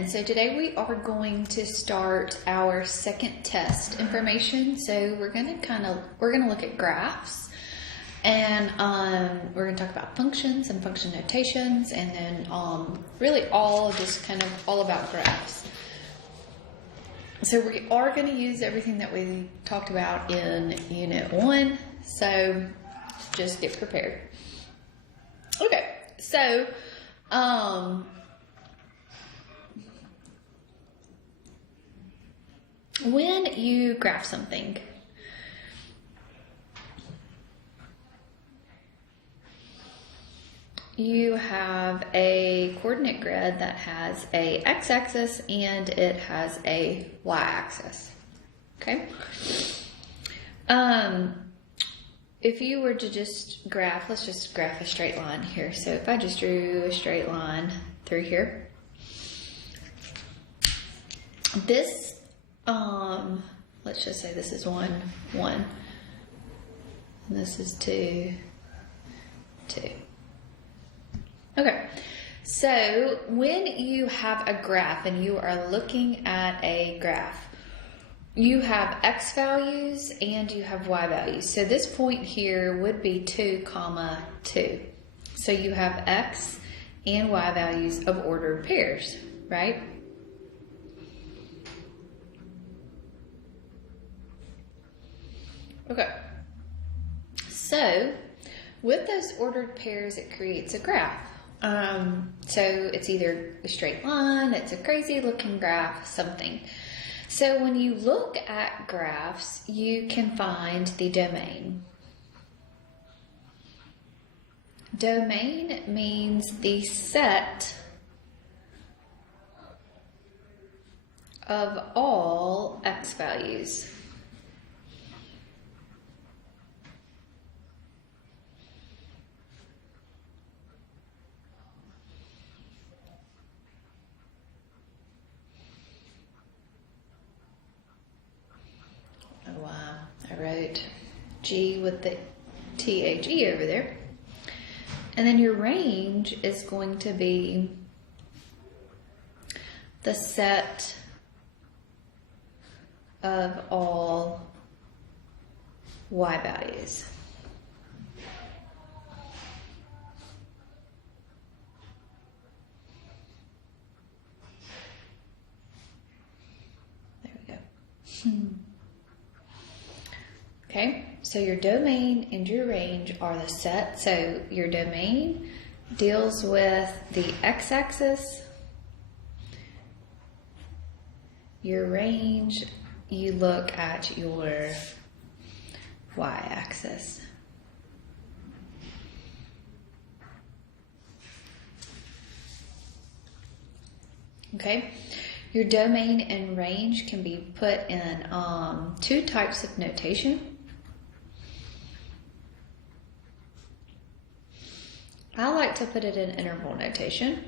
And so today we are going to start our second test information. So we're going to look at graphs, and we're going to talk about functions and function notations, and then really all about graphs. So we are going to use everything that we talked about in Unit 1. So just get prepared. Okay, so when you graph something, you have a coordinate grid that has a x-axis and it has a y-axis. Okay. If you were to just graph, let's just graph a straight line here. So if I just drew a straight line through here, this, let's just say this is 1, 1, and this is 2, 2. Okay, so when you have a graph and you are looking at a graph, you have x values and you have y values. So this point here would be 2, 2. So you have x and y values of ordered pairs, right? Okay, so with those ordered pairs, it creates a graph. So it's either a straight line, it's a crazy looking graph, something. So when you look at graphs, you can find the domain. Domain means the set of all x values. Oh wow, I wrote G with the THE over there. And then your range is going to be the set of all y values. There we go. Okay, so your domain and your range are the set. So your domain deals with the x-axis. Your range, you look at your y-axis. Okay, your domain and range can be put in two types of notation. I like to put it in interval notation.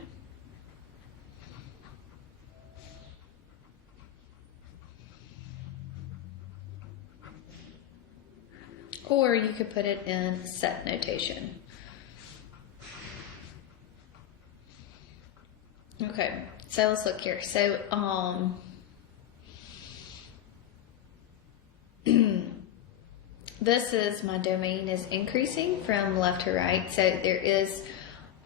Or you could put it in set notation. Okay, so let's look here. So, this is my domain is increasing from left to right. So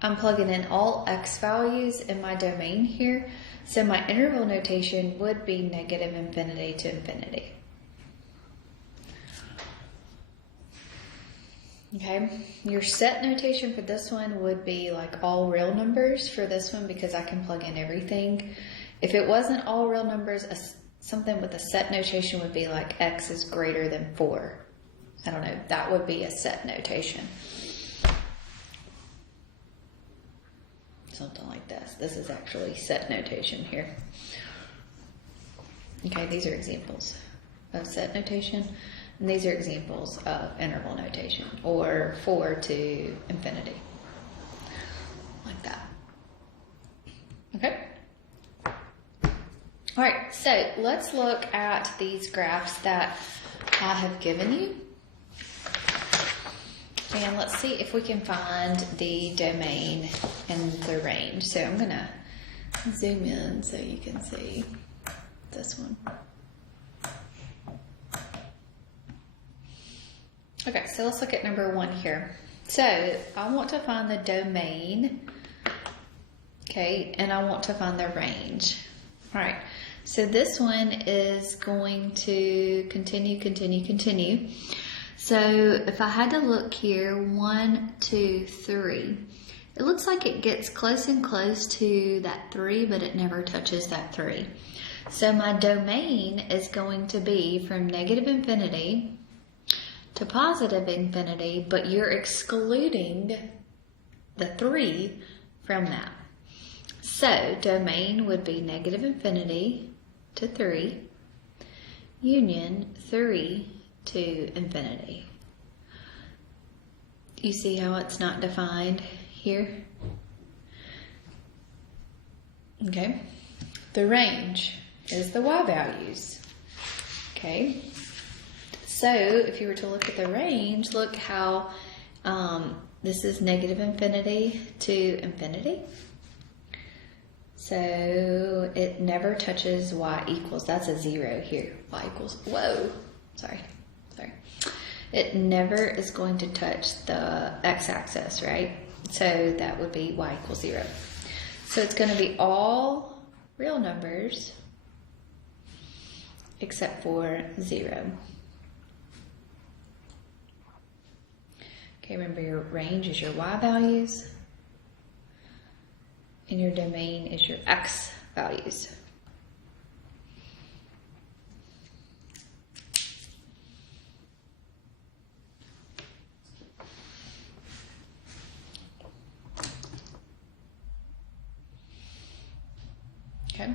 I'm plugging in all x values in my domain here. So my interval notation would be negative infinity to infinity. Okay, your set notation for this one would be like all real numbers for this one because I can plug in everything. If it wasn't all real numbers, something with a set notation would be like x is greater than 4. I don't know, that would be a set notation. Something like this. This is actually set notation here. Okay, these are examples of set notation, and these are examples of interval notation, or 4 to infinity, like that. Okay? All right, so let's look at these graphs that I have given you. And let's see if we can find the domain and the range. So I'm going to zoom in so you can see this one. Okay, so let's look at number 1 here. So I want to find the domain, okay, and I want to find the range. All right, so this one is going to continue. So if I had to look here, 1, 2, 3, it looks like it gets close and close to that 3, but it never touches that 3. So my domain is going to be from negative infinity to positive infinity, but you're excluding the 3 from that. So domain would be negative infinity to 3, union 3 to infinity. You see how it's not defined here? Okay. The range is the y values. Okay. So if you were to look at the range, look how this is negative infinity to infinity. So it never touches y equals, that's a 0 here. Y equals, whoa, sorry. It never is going to touch the x-axis, right? So that would be y equals 0. So it's going to be all real numbers except for 0. Okay, remember your range is your y values and your domain is your x values. Okay.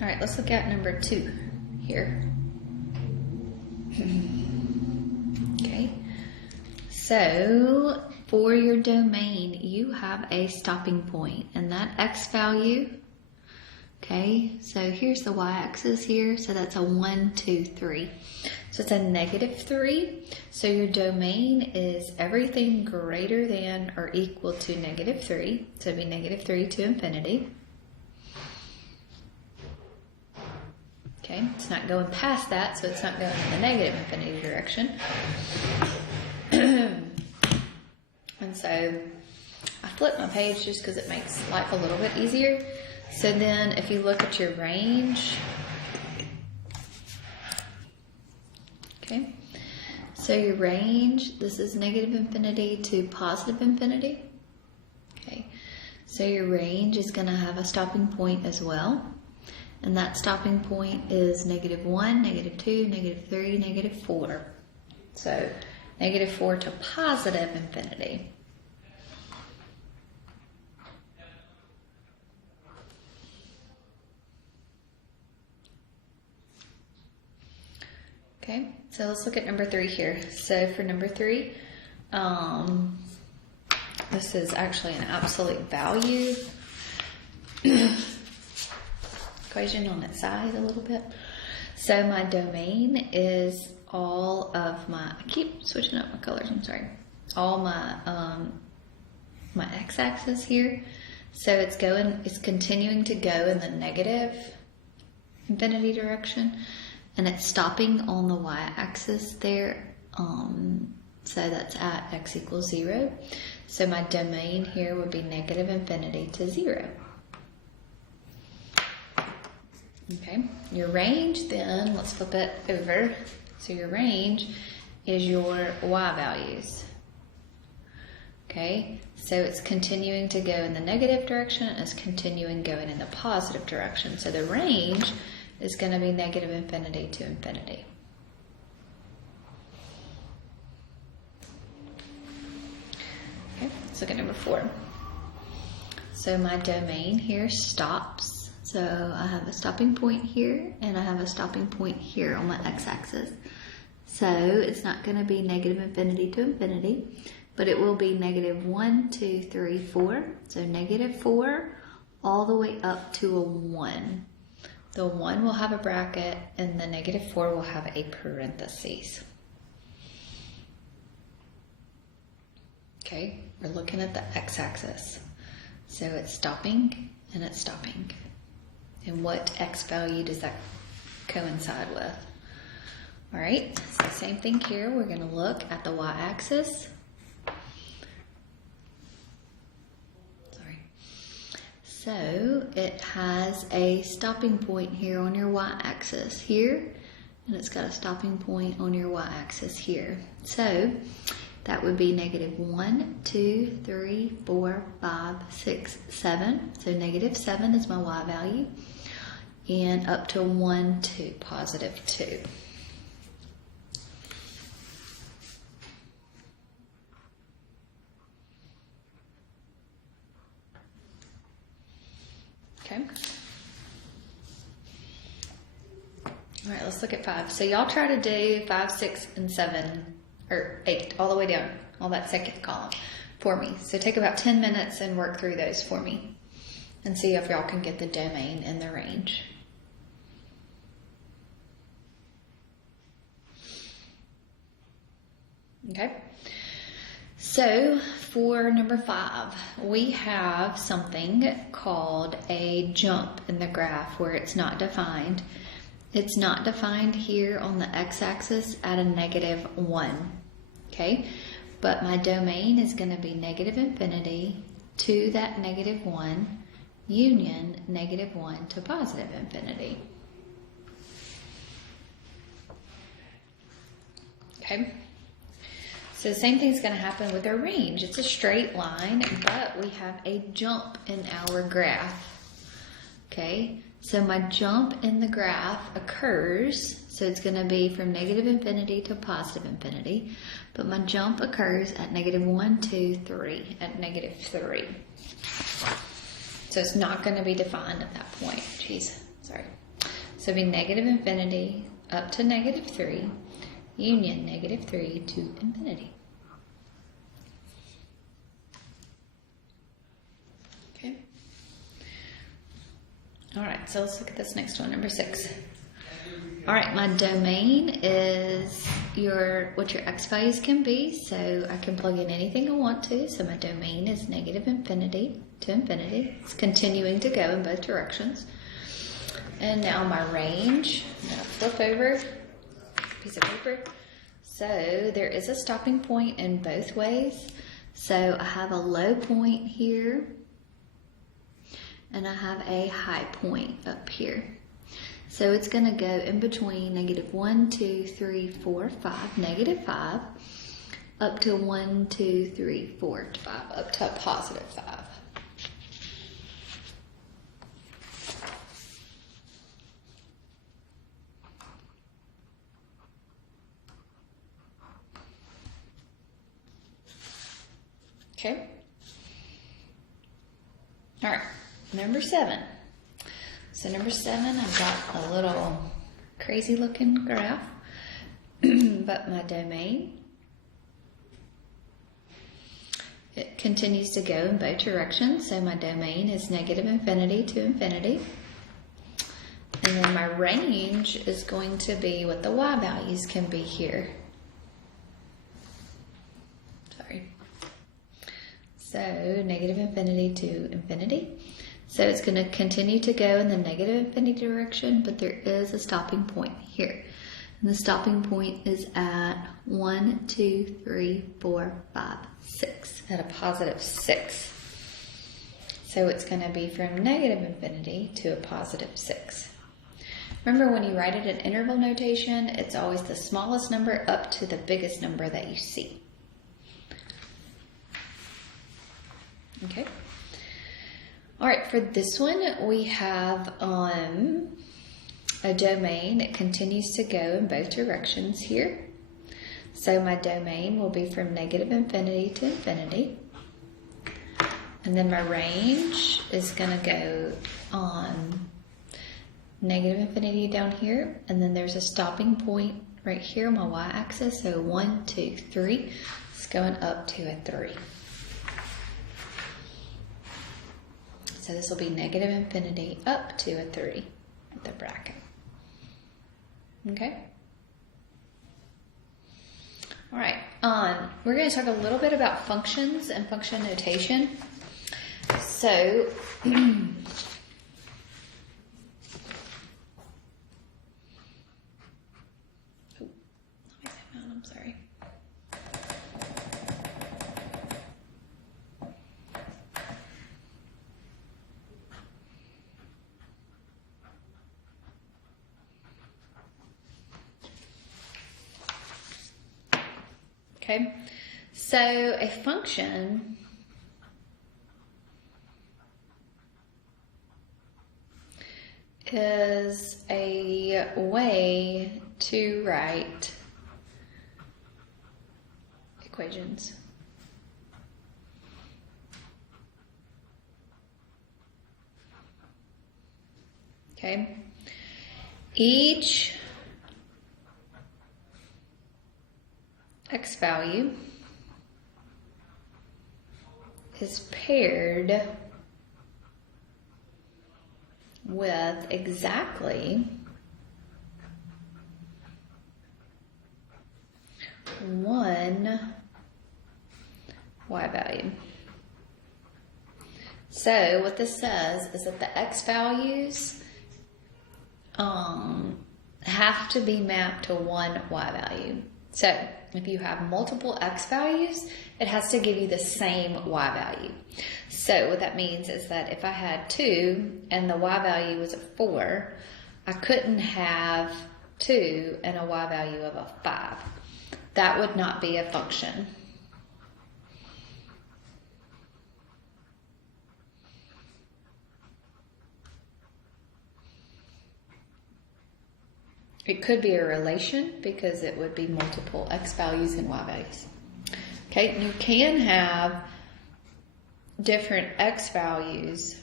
All right, let's look at number 2 here. Okay, so for your domain, you have a stopping point, and that x value, okay, so here's the y-axis here, so that's a 1, 2, 3. So it's a negative 3, so your domain is everything greater than or equal to negative 3, so it'd be negative 3 to infinity. Okay, it's not going past that, so it's not going in the negative infinity direction. And so I flipped my page just because it makes life a little bit easier. So then if you look at your range, okay, so your range, this is negative infinity to positive infinity. Okay, so your range is going to have a stopping point as well. And that stopping point is negative 1, negative 2, negative 3, negative 4. So negative 4 to positive infinity. Okay, so let's look at number 3 here. So for number 3, this is actually an absolute value equation on its side a little bit. So my domain is all of my, I keep switching up my colors, I'm sorry. All my my x-axis here. So it's continuing to go in the negative infinity direction, and it's stopping on the y-axis there. So that's at x equals 0. So my domain here would be negative infinity to 0. Okay, your range then, let's flip it over. So your range is your y values. Okay, so it's continuing to go in the negative direction and it's continuing going in the positive direction. So the range is going to be negative infinity to infinity. Okay, let's look at number 4. So my domain here stops. So I have a stopping point here and I have a stopping point here on my x-axis. So it's not going to be negative infinity to infinity, but it will be negative 1, 2, 3, 4. So negative 4 all the way up to a 1. The 1 will have a bracket and the negative 4 will have a parentheses. Okay, we're looking at the x-axis. So it's stopping and it's stopping. And what x value does that coincide with? All right, so same thing here. We're going to look at the y-axis. Sorry. So it has a stopping point here on your y-axis here, and it's got a stopping point on your y-axis here. So that would be negative 1, 2, 3, 4, 5, 6, 7. So negative 7 is my y value. And up to 1, 2, positive 2. Okay. All right, let's look at 5. So y'all try to do 5, 6, and 7, or 8, all the way down, all that second column for me. So take about 10 minutes and work through those for me and see if y'all can get the domain and the range. Okay. So for number 5, we have something called a jump in the graph where it's not defined. It's not defined here on the x-axis at a negative 1, okay? But my domain is going to be negative infinity to that negative 1 union negative 1 to positive infinity. Okay? So the same thing's going to happen with our range. It's a straight line, but we have a jump in our graph. Okay, so my jump in the graph occurs, so it's going to be from negative infinity to positive infinity, but my jump occurs at negative 1, 2, 3, at negative 3. So it's not going to be defined at that point. Jeez, sorry. So it'll be negative infinity up to negative 3, union negative 3 to infinity. Okay. All right, so let's look at this next one, number 6. All right, my domain is what your x values can be, so I can plug in anything I want to. So my domain is negative infinity to infinity. It's continuing to go in both directions. And now my range, I'm going to flip over a piece of paper. So there is a stopping point in both ways. So I have a low point here, and I have a high point up here. So it's going to go in between negative 1, 2, 3, 4, 5, negative 5, up to 1, 2, 3, 4, 5, up to a positive 5. Okay. All right, number 7. So number 7, I've got a little crazy looking graph, but my domain, it continues to go in both directions. So my domain is negative infinity to infinity. And then my range is going to be what the y values can be here. Sorry. So negative infinity to infinity. So it's going to continue to go in the negative infinity direction, but there is a stopping point here. And the stopping point is at 1, 2, 3, 4, 5, 6, at a positive 6. So it's going to be from negative infinity to a positive 6. Remember, when you write it in interval notation, it's always the smallest number up to the biggest number that you see. Okay. All right, for this one, we have a domain. It continues to go in both directions here. So my domain will be from negative infinity to infinity. And then my range is going to go on negative infinity down here. And then there's a stopping point right here on my y-axis. So 1, 2, 3. It's going up to a 3. So this will be negative infinity up to a 3 at the bracket. Okay? All right, we're going to talk a little bit about functions and function notation. So, I'm sorry. Okay, so a function is a way to write equations. Okay, each x value is paired with exactly one y value. So what this says is that the x values have to be mapped to one y value. So if you have multiple x values, it has to give you the same y value. So what that means is that if I had 2 and the y value was a 4, I couldn't have 2 and a y value of a 5. That would not be a function. It could be a relation because it would be multiple x values and y values. Okay, you can have different x values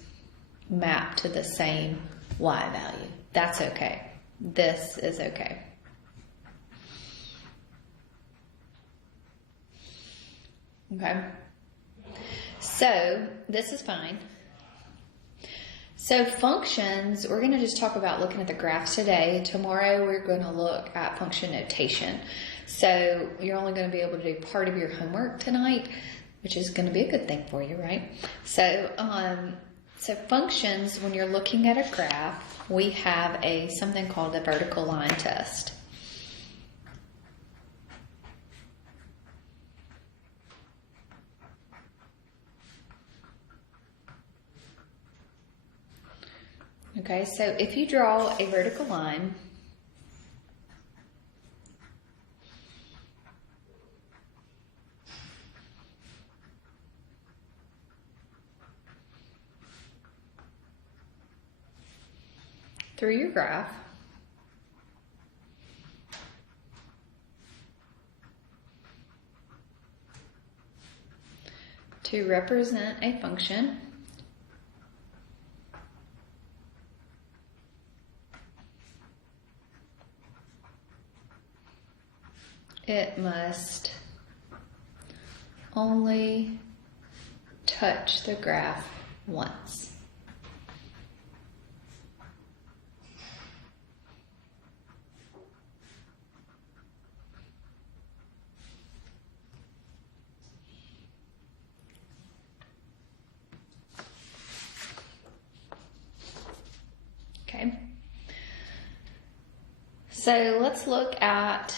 mapped to the same y value. That's okay. This is okay. Okay, so this is fine. So functions, we're going to just talk about looking at the graphs today. Tomorrow we're going to look at function notation. So you're only going to be able to do part of your homework tonight, which is going to be a good thing for you, right? So, so functions, when you're looking at a graph, we have something called the vertical line test. Okay, so if you draw a vertical line, through your graph, to represent a function, it must only touch the graph once. Okay. So let's look at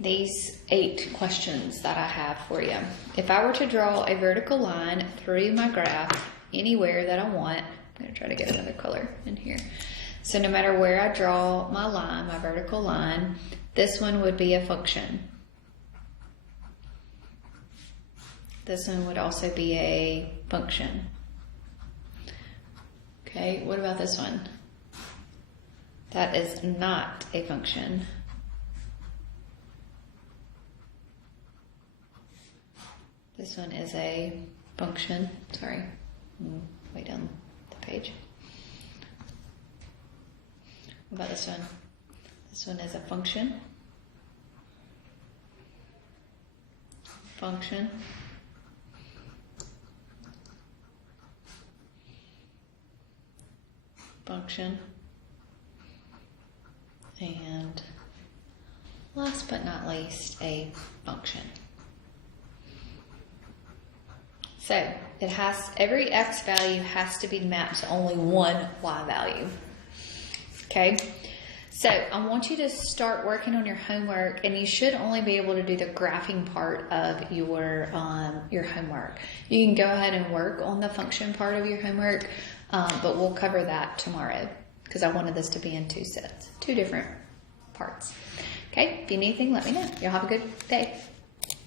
these 8 questions that I have for you. If I were to draw a vertical line through my graph anywhere that I want, I'm going to try to get another color in here. So no matter where I draw my line, my vertical line, this one would be a function. This one would also be a function. Okay, what about this one? That is not a function. This one is a function. Sorry, way down the page. What about this one? This one is a function. Function. Function. And last but not least, a function. So every x value has to be mapped to only one y value. Okay? So I want you to start working on your homework, and you should only be able to do the graphing part of your homework. You can go ahead and work on the function part of your homework, but we'll cover that tomorrow because I wanted this to be in 2 sets, 2 different parts. Okay, if you need anything, let me know. Y'all have a good day.